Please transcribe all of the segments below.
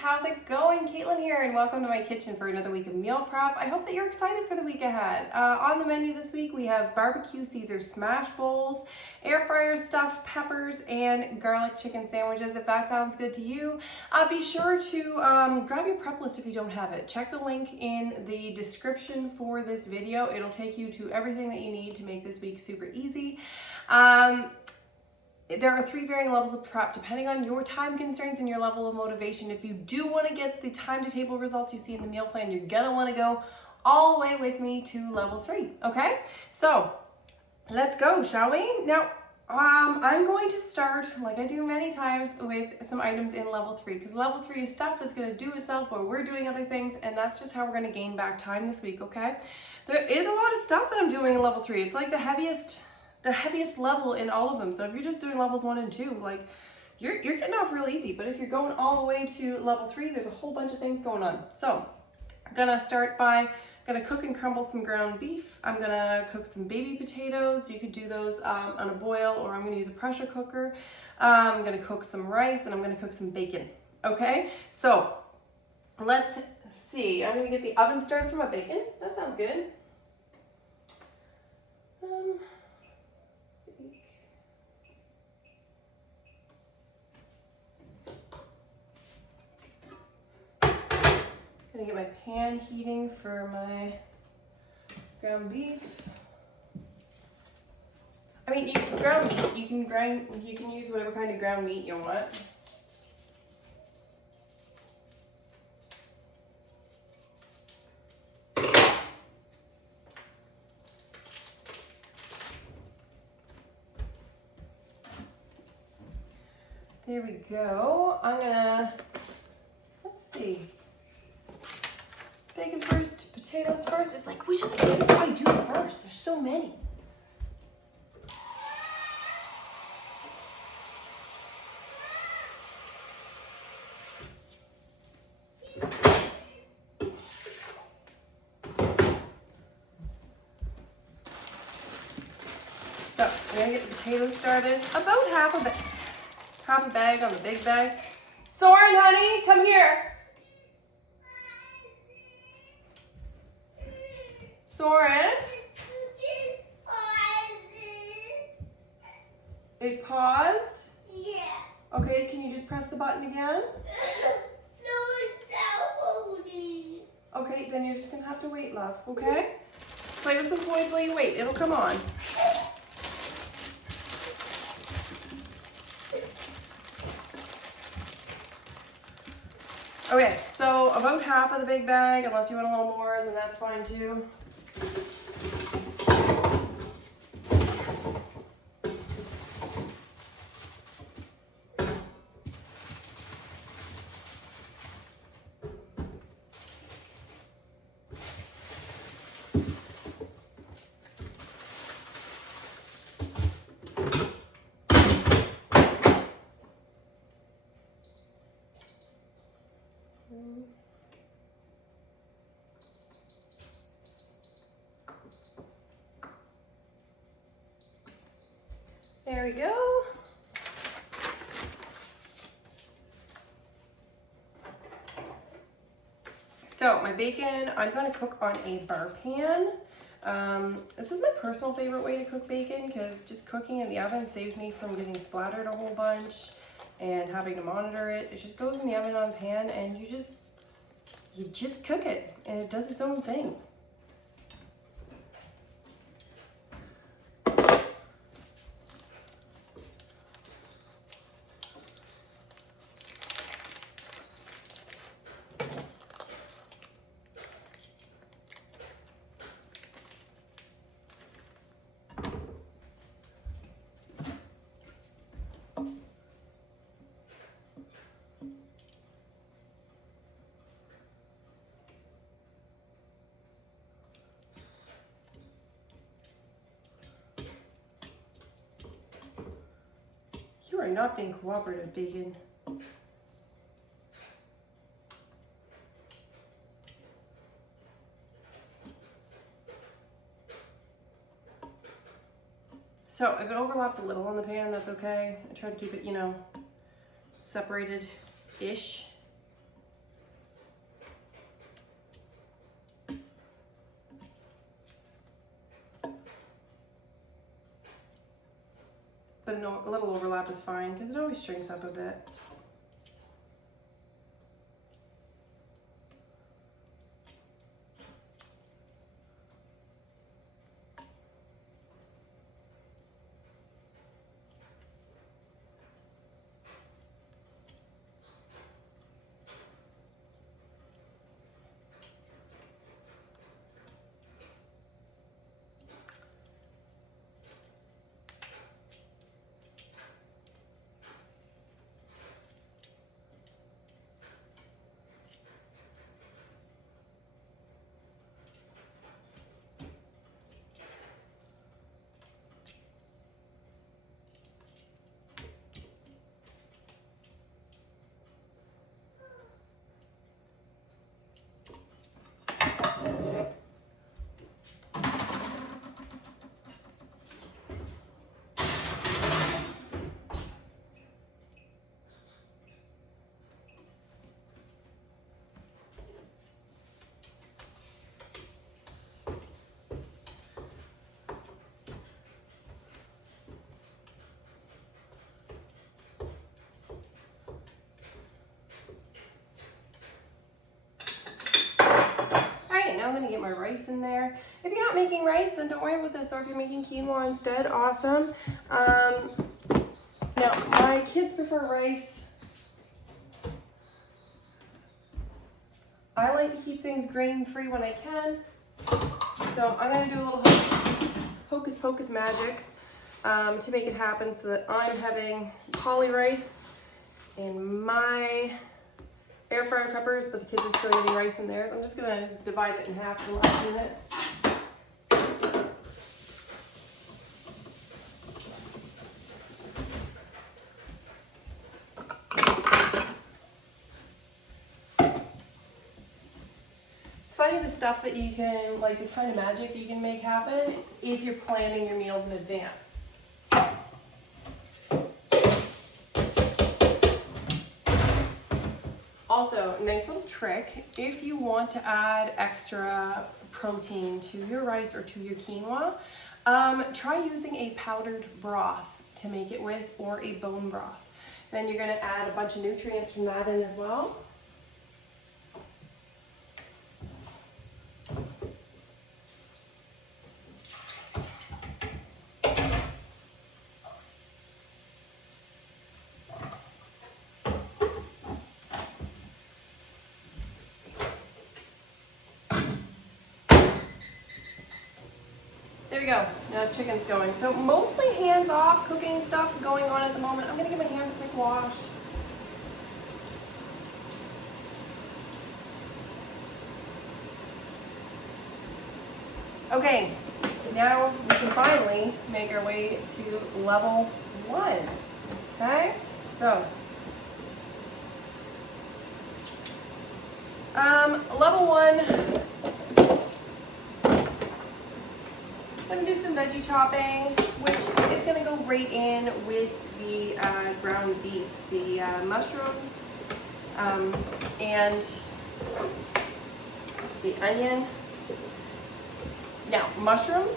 how's it going? Caitlin here, and welcome to my kitchen for another week of meal prep. I hope that you're excited for the week ahead. On the menu this week, we have BBQ Caesar Smash Bowls, air fryer stuffed peppers, and garlic chicken sandwiches. If that sounds good to you, be sure to grab your prep list if you don't have it. Check the link in the description for this video. It'll take you to everything that you need to make this week super easy. There are 3 varying levels of prep depending on your time constraints and your level of motivation. If you do want to get the time to table results you see in the meal plan, you're gonna want to go all the way with me to level 3, okay? So let's go, shall we? Now, I'm going to start, like I do many times, with some items in level 3, because level 3 is stuff that's gonna do itself while we're doing other things, and that's just how we're gonna gain back time this week, okay? There is a lot of stuff that I'm doing in level 3. It's like the heaviest level in all of them. So if you're just doing levels 1 and 2, like you're getting off real easy. But if you're going all the way to level 3, there's a whole bunch of things going on. So I'm gonna start by cook and crumble some ground beef. I'm gonna cook some baby potatoes. You could do those on a boil, or I'm gonna use a pressure cooker. I'm gonna cook some rice, and I'm gonna cook some bacon. Okay, so let's see. I'm gonna get the oven started for my bacon. That sounds good. Gonna get my pan heating for my ground beef. I mean, ground meat, you can use whatever kind of ground meat you want. There we go. Let's see. Bacon first, potatoes first. It's like, which of the things do I do first? There's so many. So we're gonna get the potatoes started. About half a bag on the big bag. Soren, honey, come here. Soren? It paused? Yeah. Okay, can you just press the button again? No, it's not loading. Okay, then you're just gonna have to wait, love, okay? Play with some toys while you wait, it'll come on. Okay, so about half of the big bag, unless you want a little more, then that's fine too. There we go. So my bacon, I'm going to cook on a bar pan. This is my personal favorite way to cook bacon, because just cooking in the oven saves me from getting splattered a whole bunch and having to monitor it. It just goes in the oven on pan, and you just cook it, and it does its own thing. You are not being cooperative, bacon. So if it overlaps a little on the pan, that's okay. I try to keep it, you know, separated-ish. but a little overlap is fine because it always shrinks up a bit. Now I'm gonna get my rice in there. If you're not making rice, then don't worry about this, or if you're making quinoa instead, awesome. Now, my kids prefer rice. I like to keep things grain-free when I can. So I'm gonna do a little hocus pocus magic to make it happen so that I'm having poly rice in my air fryer peppers, but the kids are still getting rice in theirs. I'm just gonna divide it in half for the last minute. It's funny the stuff that you can, like the kind of magic you can make happen if you're planning your meals in advance. Also, nice little trick, if you want to add extra protein to your rice or to your quinoa, try using a powdered broth to make it with, or a bone broth. Then you're gonna add a bunch of nutrients from that in as well. There we go, now chicken's going. So mostly hands-off cooking stuff going on at the moment. I'm gonna give my hands a quick wash. Okay, now we can finally make our way to level 1, okay? So, level 1, I'm gonna do some veggie chopping, which is gonna go right in with the ground beef, the mushrooms, and the onion. Now, mushrooms,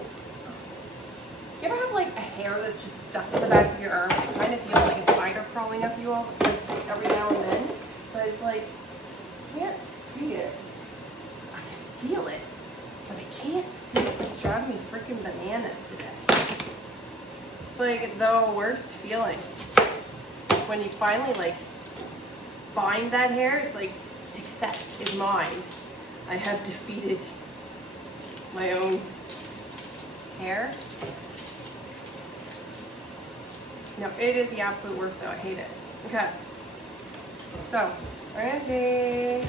you ever have like a hair that's just stuck in the back of your arm? You kind of feel like a spider crawling up you all, like just every now and then, but it's like, I can't see it. I can feel it, but I can't see it. It's driving me freaking bananas today. It's like the worst feeling. When you finally like find that hair, it's like success is mine. I have defeated my own hair. No, it is the absolute worst though. I hate it. Okay. So, we're gonna take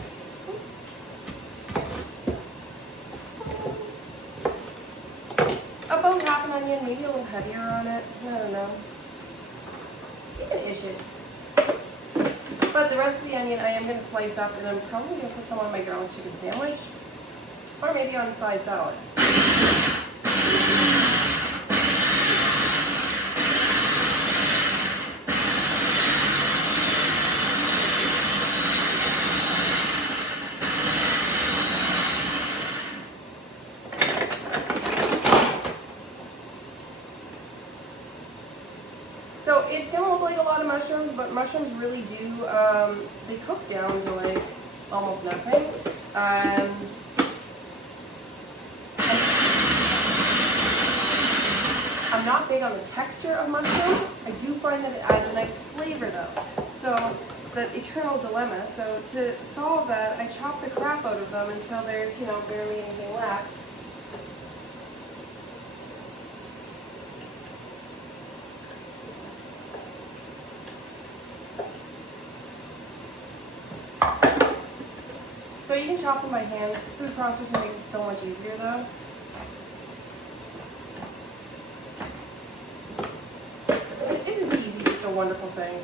about half an onion, maybe a little heavier on it. I don't know. You can ish it. But the rest of the onion I am gonna slice up, and I'm probably gonna put some on my garlic chicken sandwich. Or maybe on a side salad. of mushrooms, but mushrooms really do, they cook down to like almost nothing. I'm not big on the texture of mushroom. I do find that it adds a nice flavor though. So it's that eternal dilemma. So to solve that, I chop the crap out of them until there's, you know, barely anything left. So you can chop them by hand. Food processor makes it so much easier though. Isn't easy just a wonderful thing?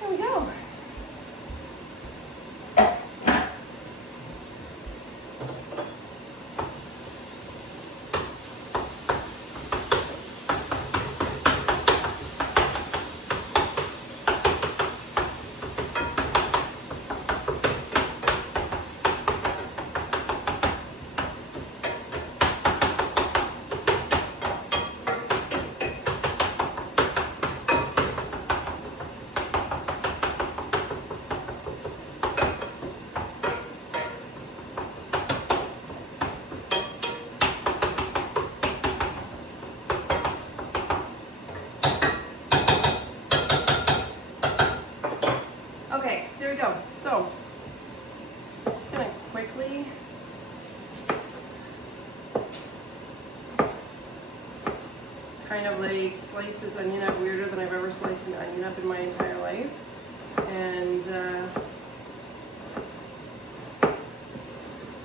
There we go. Okay, there we go. So, I'm just gonna quickly kind of like slice this onion up weirder than I've ever sliced an onion up in my entire life. And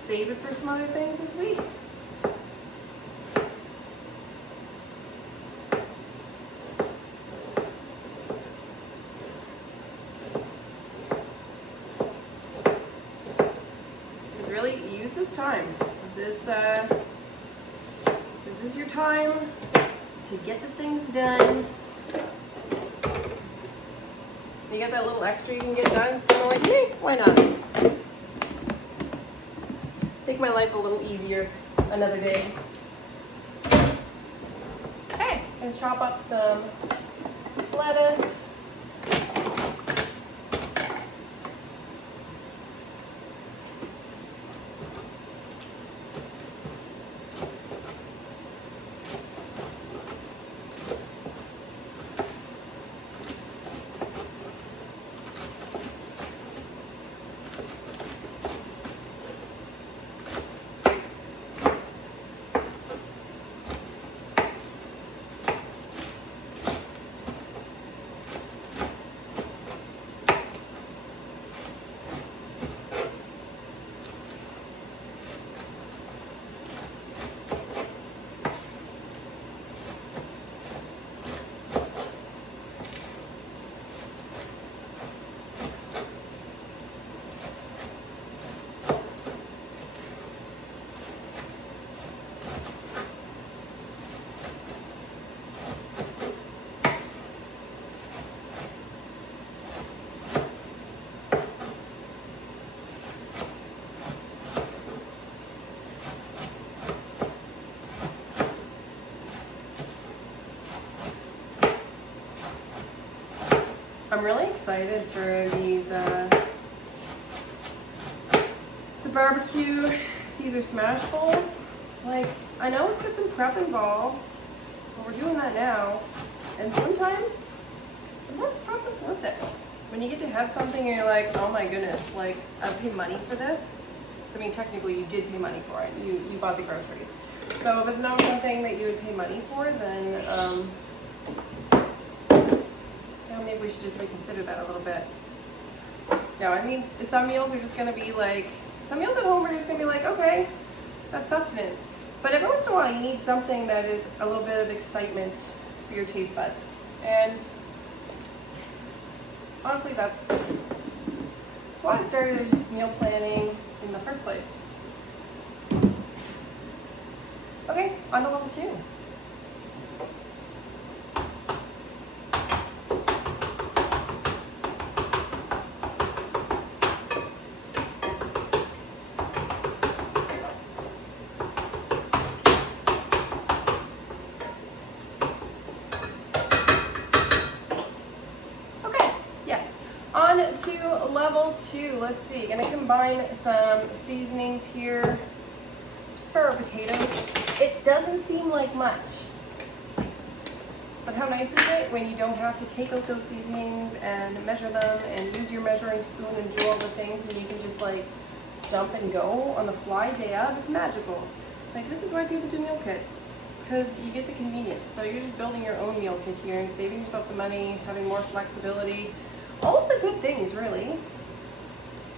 save it for some other things this week. Really use this time. This is your time to get the things done. You get that little extra you can get done. It's kind of like, hey, why not? Make my life a little easier another day. Okay, I'm gonna chop up some lettuce. I'm really excited for these, the BBQ Caesar Smash Bowls. Like, I know it's got some prep involved, but we're doing that now. And sometimes prep is worth it. When you get to have something and you're like, oh my goodness, like, I paid money for this. So, I mean, technically you did pay money for it. You bought the groceries. So if it's not something that you would pay money for, then, maybe we should just reconsider that a little bit. No, I mean, some meals are just gonna be like, some meals at home are just gonna be like, okay, That's sustenance. But every once in a while you need something that is a little bit of excitement for your taste buds. And honestly, that's why I started meal planning in the first place. Okay, on to level 2. On to level 2, let's see, gonna combine some seasonings here, just for our potatoes. It doesn't seem like much, but how nice is it when you don't have to take out those seasonings and measure them and use your measuring spoon and do all the things, and you can just like dump and go on the fly day of. It's magical. Like, this is why people do meal kits, because you get the convenience. So you're just building your own meal kit here and saving yourself the money, having more flexibility. All of the good things, really.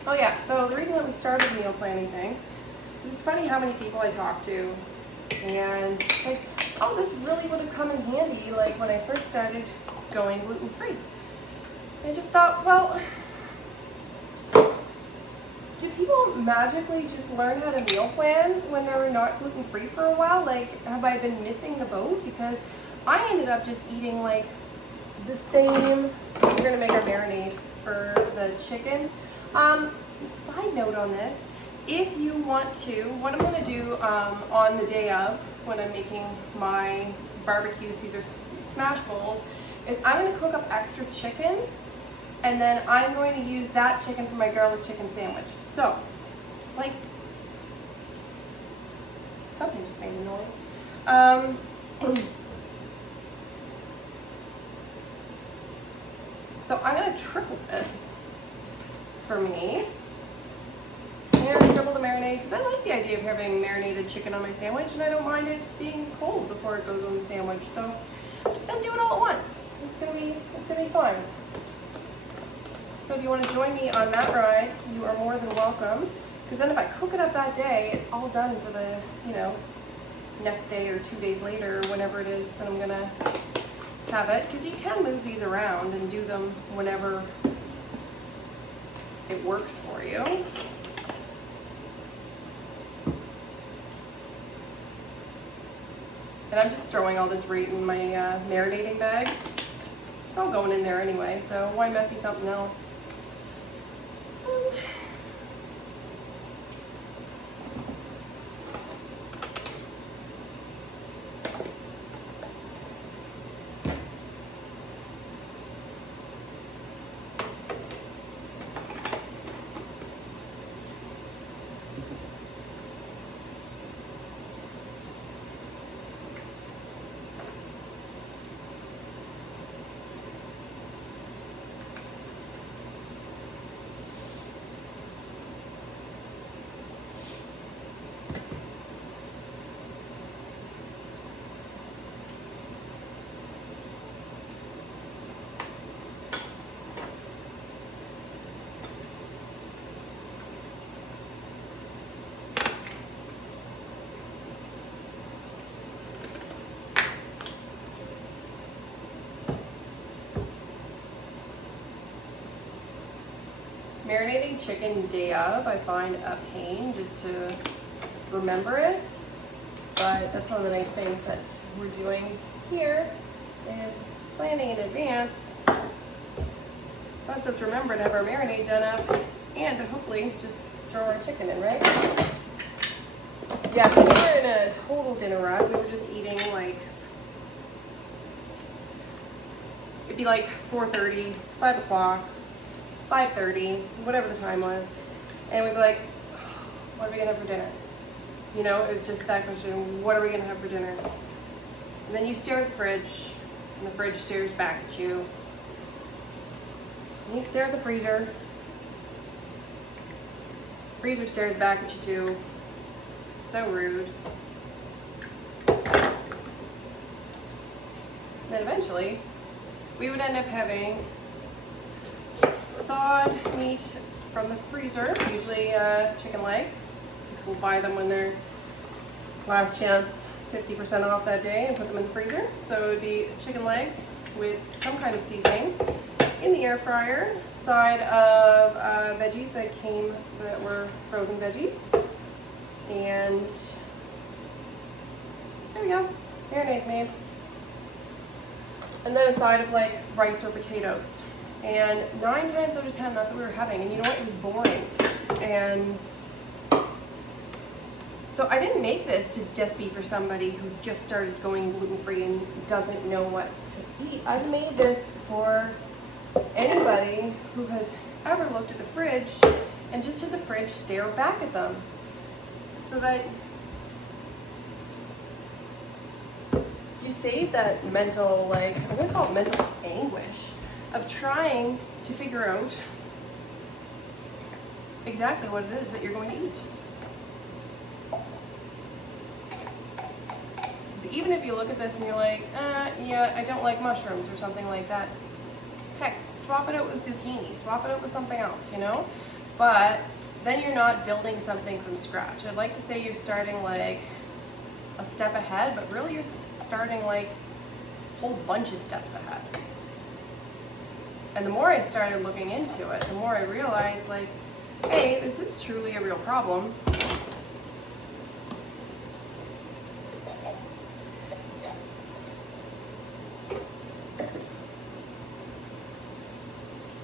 Oh yeah, so the reason that we started the meal planning thing is it's funny how many people I talk to and like, oh, this really would have come in handy like when I first started going gluten-free. I just thought, well, do people magically just learn how to meal plan when they were not gluten-free for a while? Like, have I been missing the boat? Because I ended up just eating like the same. We're gonna make our marinade for the chicken. Side note on this, if you want to, what I'm gonna do on the day of when I'm making my BBQ Caesar Smash Bowls is I'm gonna cook up extra chicken, and then I'm going to use that chicken for my garlic chicken sandwich. So, like, something just made a noise. So I'm gonna triple this for me. And triple the marinade, because I like the idea of having marinated chicken on my sandwich, and I don't mind it being cold before it goes on the sandwich. So I'm just gonna do it all at once. It's gonna be fun. So if you want to join me on that ride, you are more than welcome. Because then if I cook it up that day, it's all done for the, you know, next day or 2 days later, whenever it is that I'm gonna have it. Because you can move these around and do them whenever it works for you. And I'm just throwing all this right in my marinating bag. It's all going in there anyway, so why messy something else? Marinating chicken day of, I find a pain just to remember it, but that's one of the nice things that we're doing here is planning in advance. Lets us remember to have our marinade done up and to hopefully just throw our chicken in, right? Yeah, so we were in a total dinner rut. We were just eating like, it'd be like 4:30, 5 o'clock, 5:30, whatever the time was, and we'd be like, what are we gonna have for dinner? You know, it was just that question, what are we gonna have for dinner? And then you stare at the fridge, and the fridge stares back at you. And you stare at the freezer. Freezer stares back at you too. So rude. And then eventually, we would end up having thawed meat from the freezer, usually chicken legs, because we'll buy them when they're last chance 50% off that day and put them in the freezer. So it would be chicken legs with some kind of seasoning in the air fryer, side of veggies that were frozen veggies, and there we go, marinades made. And then a side of like rice or potatoes. And 9 times out of 10, that's what we were having. And you know what? It was boring. And so I didn't make this to just be for somebody who just started going gluten-free and doesn't know what to eat. I made this for anybody who has ever looked at the fridge and just had the fridge stare back at them. So that you save that mental, like, I'm gonna call it mental anguish of trying to figure out exactly what it is that you're going to eat. Because even if you look at this and you're like, yeah, I don't like mushrooms or something like that, heck, swap it out with zucchini, swap it out with something else, you know? But then you're not building something from scratch. I'd like to say you're starting like a step ahead, but really you're starting like a whole bunch of steps ahead. And the more I started looking into it, the more I realized like, hey, this is truly a real problem.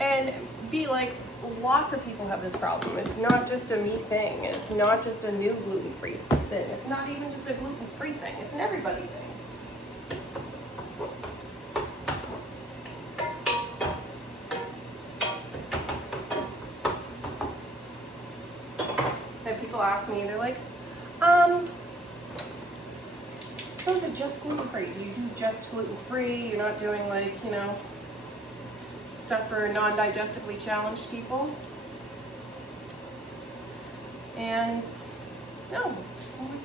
And be like, lots of people have this problem. It's not just a meat thing. It's not just a new gluten-free thing. It's not even just a gluten-free thing. It's an everybody thing. And people ask me, they're like, so is it just gluten-free? Do you do just gluten-free? You're not doing like, you know, stuff for non-digestively challenged people? And no,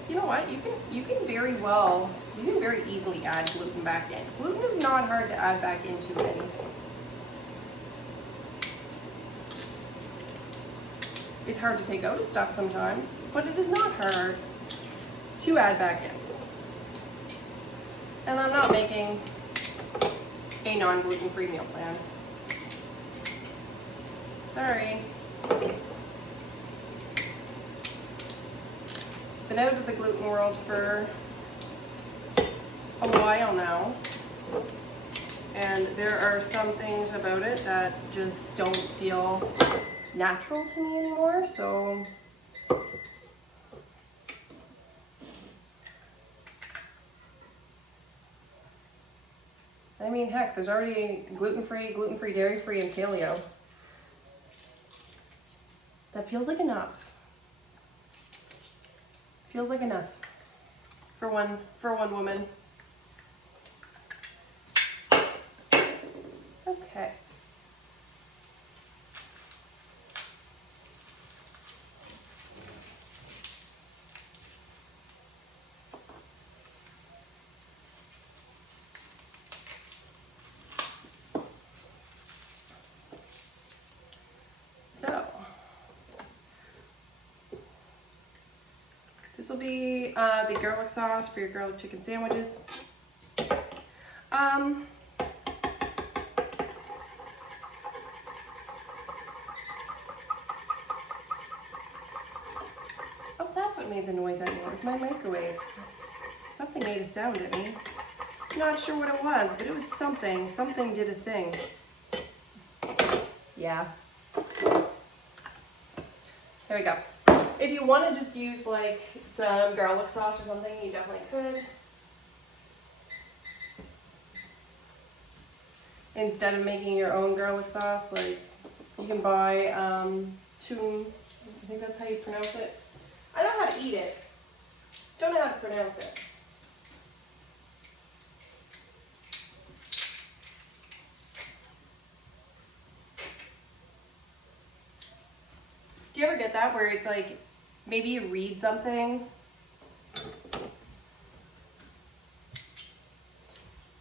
you know what? You can very easily add gluten back in. Gluten is not hard to add back into anything. It's hard to take out of stuff sometimes, but it is not hard to add back in. And I'm not making a non-gluten-free meal plan. Sorry. Been out of the gluten world for a while now, and there are some things about it that just don't feel natural to me anymore, so I mean, heck, there's already gluten-free, dairy-free, and paleo. That feels like enough. Feels like enough for one woman. Okay. So this will be the garlic sauce for your garlic chicken sandwiches. Oh, that's what made the noise at me. It was my microwave. Something made a sound at me. Not sure what it was, but it was something. Something did a thing. Yeah. There we go. If you want to just use like some garlic sauce or something, you definitely could. Instead of making your own garlic sauce, like you can buy tune, I think that's how you pronounce it. I know how to eat it. Don't know how to pronounce it. Do you ever get that where it's like, maybe you read something,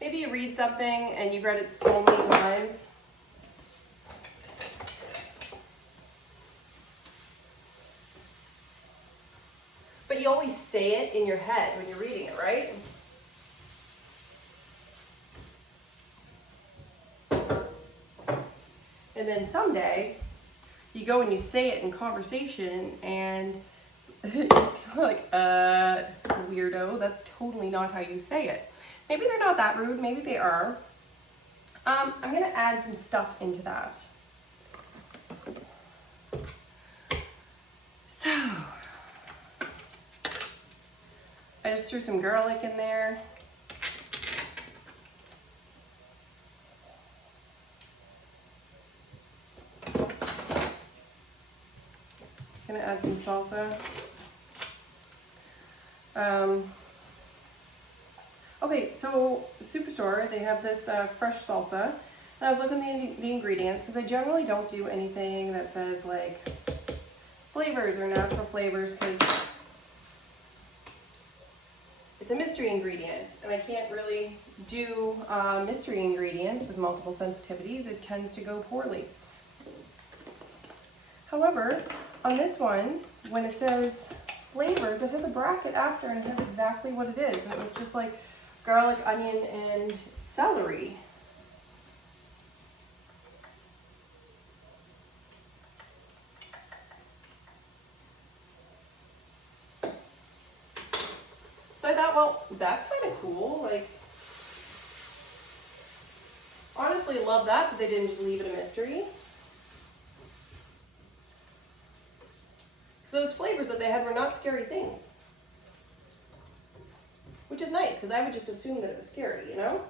and you've read it so many times, but you always say it in your head when you're reading it, right? And then someday, you go and you say it in conversation and you're like, weirdo, that's totally not how you say it. Maybe they're not that rude, maybe they are. I'm gonna add some stuff into that. So, I just threw some garlic in there. Gonna add some salsa. Okay, so Superstore, they have this fresh salsa. And I was looking at the ingredients because I generally don't do anything that says like flavors or natural flavors because it's a mystery ingredient and I can't really do mystery ingredients with multiple sensitivities. It tends to go poorly. However, on this one, when it says flavors, it has a bracket after and it has exactly what it is. And it was just like garlic, onion, and celery. So I thought, well, that's kind of cool. Like, honestly, love that they didn't just leave it a mystery. So those flavors that they had were not scary things. Which is nice, because I would just assume that it was scary, you know?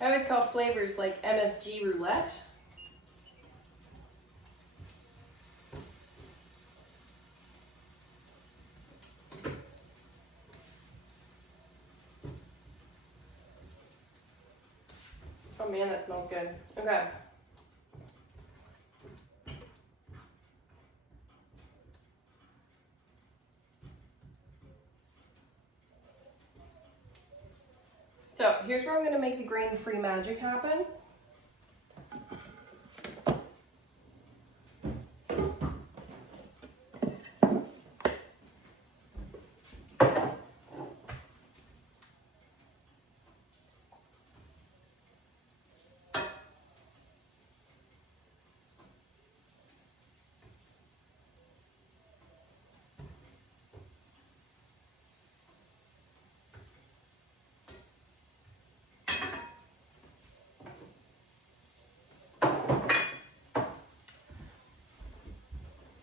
I always call flavors like MSG roulette. Oh man, that smells good. Okay. So here's where I'm going to make the grain-free magic happen.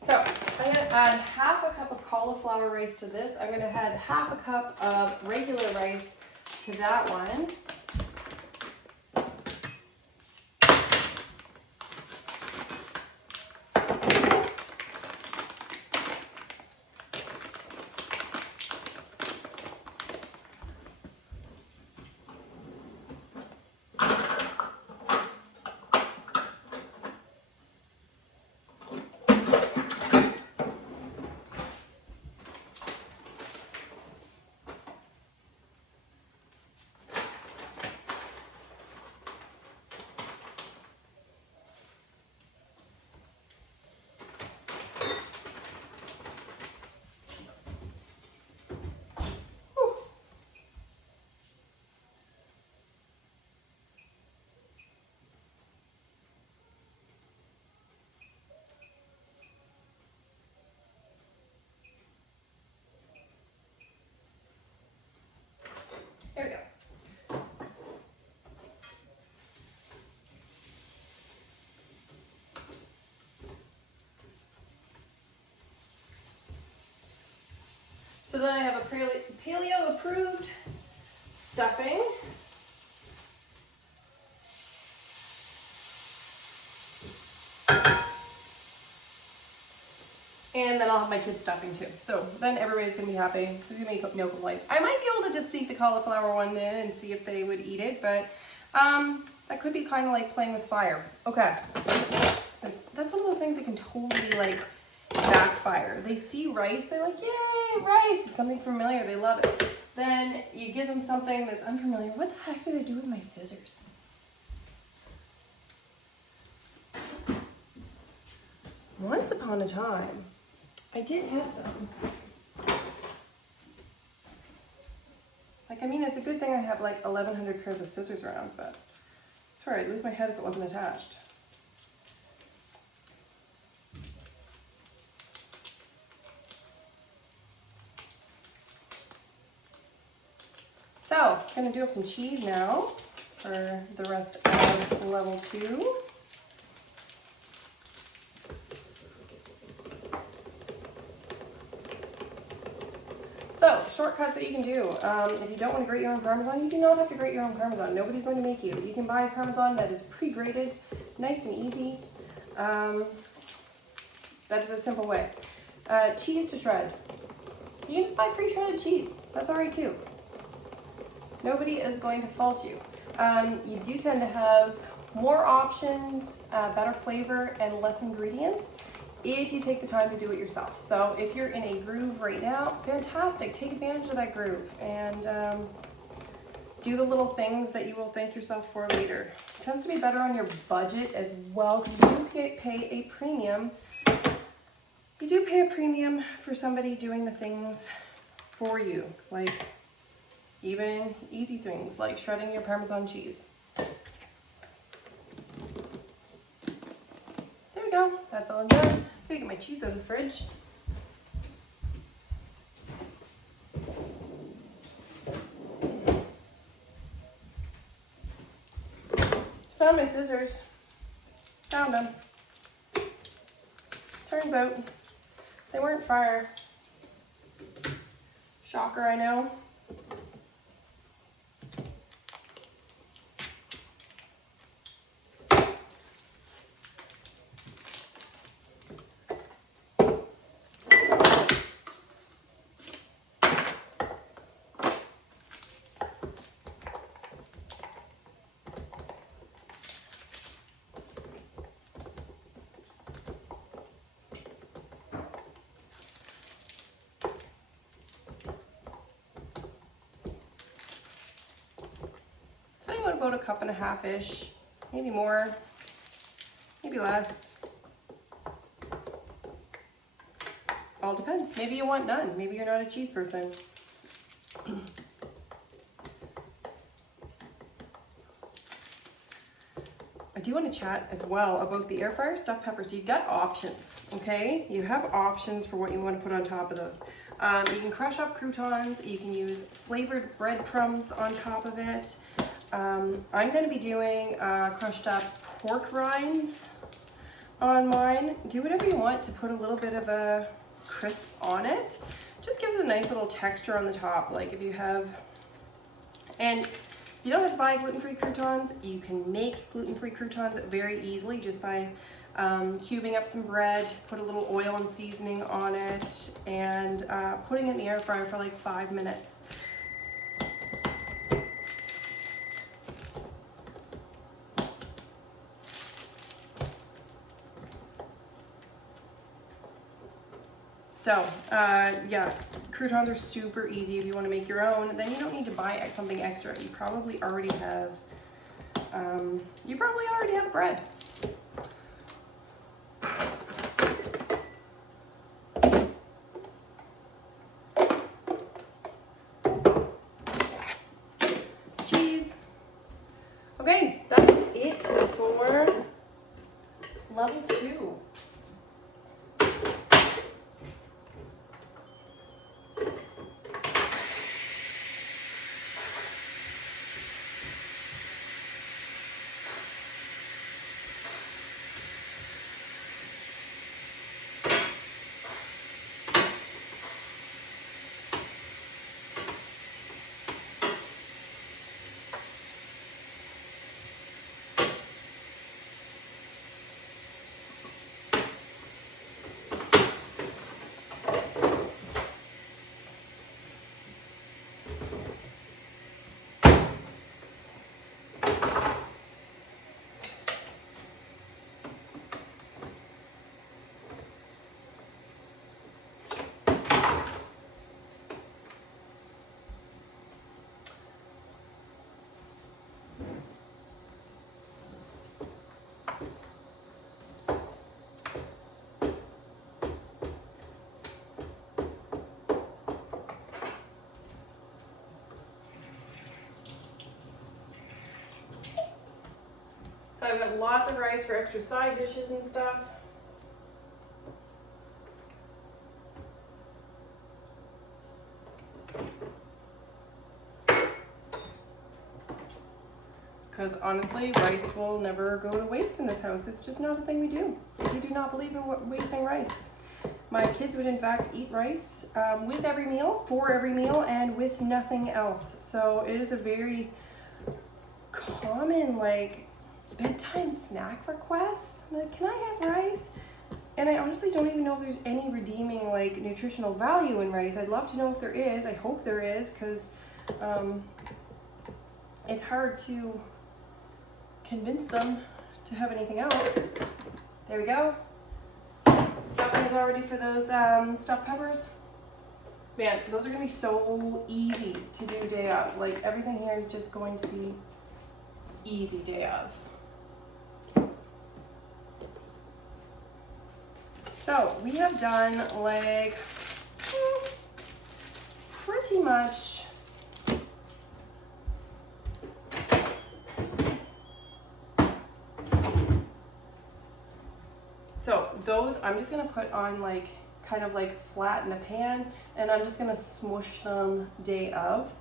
So I'm going to add half a cup of cauliflower rice to this. I'm going to add half a cup of regular rice to that one. There we go. So then I have a paleo approved stuffing. And then I'll have my kids stuffing too. So then everybody's gonna be happy. There's gonna be no complaints. I might be able to just sneak the cauliflower one in and see if they would eat it, but that could be kind of like playing with fire. Okay, that's one of those things that can totally like backfire. They see rice, they're like, yay, rice, it's something familiar, they love it. Then you give them something that's unfamiliar. What the heck did I do with my scissors? Once upon a time, I did have some. Like, I mean, it's a good thing I have like 1,100 pairs of scissors around, but I swear I'd lose my head if it wasn't attached. So, gonna do up some cheese now for the rest of level 2. So, shortcuts that you can do. If you don't want to grate your own Parmesan, you do not have to grate your own Parmesan. Nobody's going to make you. You can buy a Parmesan that is pre-grated, nice and easy. That is a simple way. Cheese to shred. You can just buy pre-shredded cheese. That's alright too. Nobody is going to fault you. You do tend to have more options, better flavor, and less ingredients if you take the time to do it yourself. So if you're in a groove right now, fantastic. Take advantage of that groove and do the little things that you will thank yourself for later. It tends to be better on your budget as well, because you do pay a premium. You do pay a premium for somebody doing the things for you, like even easy things like shredding your Parmesan cheese. There we go, that's all done. I'm gonna get my cheese out of the fridge. Found my scissors. Found them. Turns out they weren't fire. Shocker, I know. So you want about 1.5 cups-ish, maybe more, maybe less. All depends. Maybe you want none. Maybe you're not a cheese person. I do want to chat as well about the air fryer stuffed peppers. You've got options, okay? You have options for what you want to put on top of those. You can crush up croutons. You can use flavored breadcrumbs on top of it. I'm going to be doing crushed up pork rinds on mine. Do whatever you want to put a little bit of a crisp on it. Just gives a nice little texture on the top. Like if you have, and you don't have to buy gluten-free croutons. You can make gluten-free croutons very easily just by cubing up some bread, put a little oil and seasoning on it, and putting it in the air fryer for like 5 minutes. So, yeah, croutons are super easy if you want to make your own. Then you don't need to buy something extra. You probably already have, bread. Cheese. Okay, that is it for level 2. have lots of rice for extra side dishes and stuff. Because honestly, rice will never go to waste in this house. It's just not a thing we do. We do not believe in wasting rice. My kids would in fact eat rice with every meal, for every meal, and with nothing else. So it is a very common like bedtime snack request. Like, can I have rice? And I honestly don't even know if there's any redeeming like nutritional value in rice. I'd love to know if there is. I hope there is, because it's hard to convince them to have anything else. There we go. Stuffing is all ready for those stuffed peppers. Man, those are gonna be so easy to do day of. Like, everything here is just going to be easy day of. So we have done like pretty much so those I'm just gonna put on like kind of like flat in a pan, and I'm just gonna smush them day of.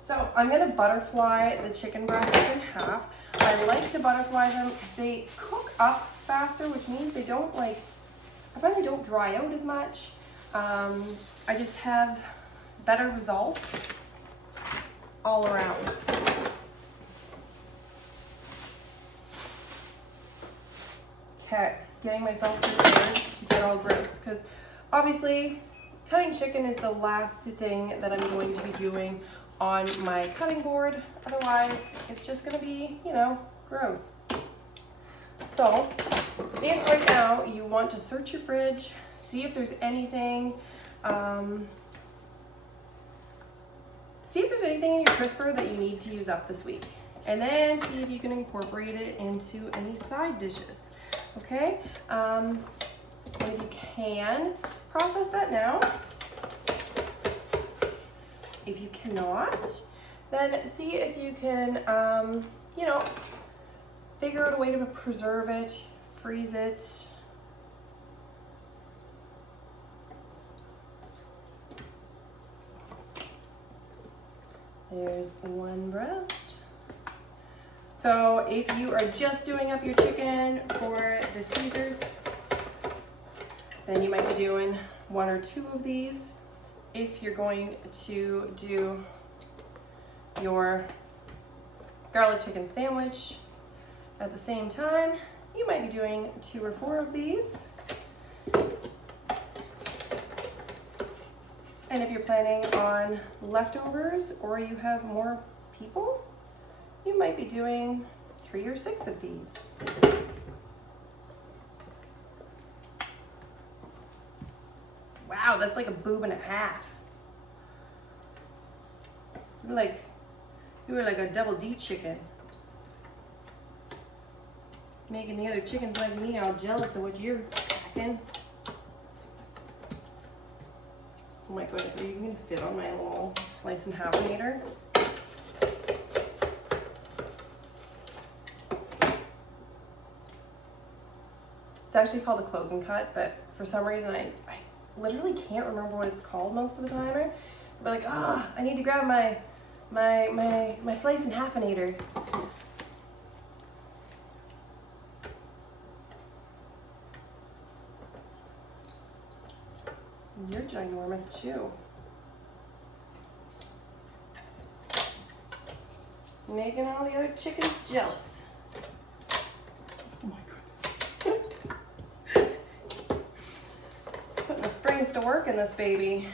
So I'm gonna butterfly the chicken breasts in half. I like to butterfly them because they cook up faster, which means they don't like, I find they don't dry out as much. I just have better results all around. Okay, getting myself prepared to get all gross, because obviously cutting chicken is the last thing that I'm going to be doing on my cutting board. Otherwise, it's just gonna be, you know, gross. So, if right now you want to search your fridge, see if there's anything, in your crisper that you need to use up this week. And then see if you can incorporate it into any side dishes. Okay? And if you can, process that now. If you cannot, then see if you can, you know, figure out a way to preserve it, freeze it. There's one breast. So if you are just doing up your chicken for the Caesars, then you might be doing 1 or 2 of these. If you're going to do your garlic chicken sandwich at the same time, you might be doing 2 or 4 of these. And if you're planning on leftovers or you have more people, you might be doing 3 or 6 of these. Wow, that's like a boob and a half. You were like a double D chicken. Making the other chickens like me all jealous of what you're packing. Oh my goodness, are you gonna fit on my little slice and half-nator? It's actually called a close and cut, but for some reason I literally can't remember what it's called most of the time. I'd be like, I need to grab my slice and half-nator. You're ginormous too. Making all the other chickens jealous. Oh my god. Putting the springs to work in this baby.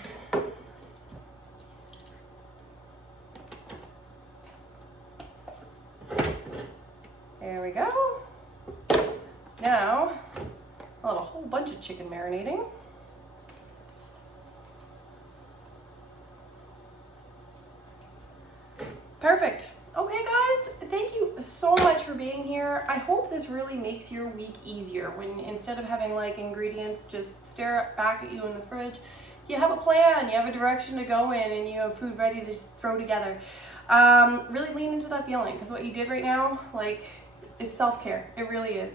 There we go. Now, I'll have a whole bunch of chicken marinating. Perfect. Okay guys, thank you so much for being here. I hope this really makes your week easier when instead of having like ingredients just stare back at you in the fridge, you have a plan, you have a direction to go in, and you have food ready to just throw together. Really lean into that feeling, because what you did right now, like, it's self-care. It really is.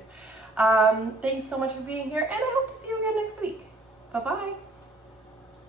Thanks so much for being here, and I hope to see you again next week. Bye-bye.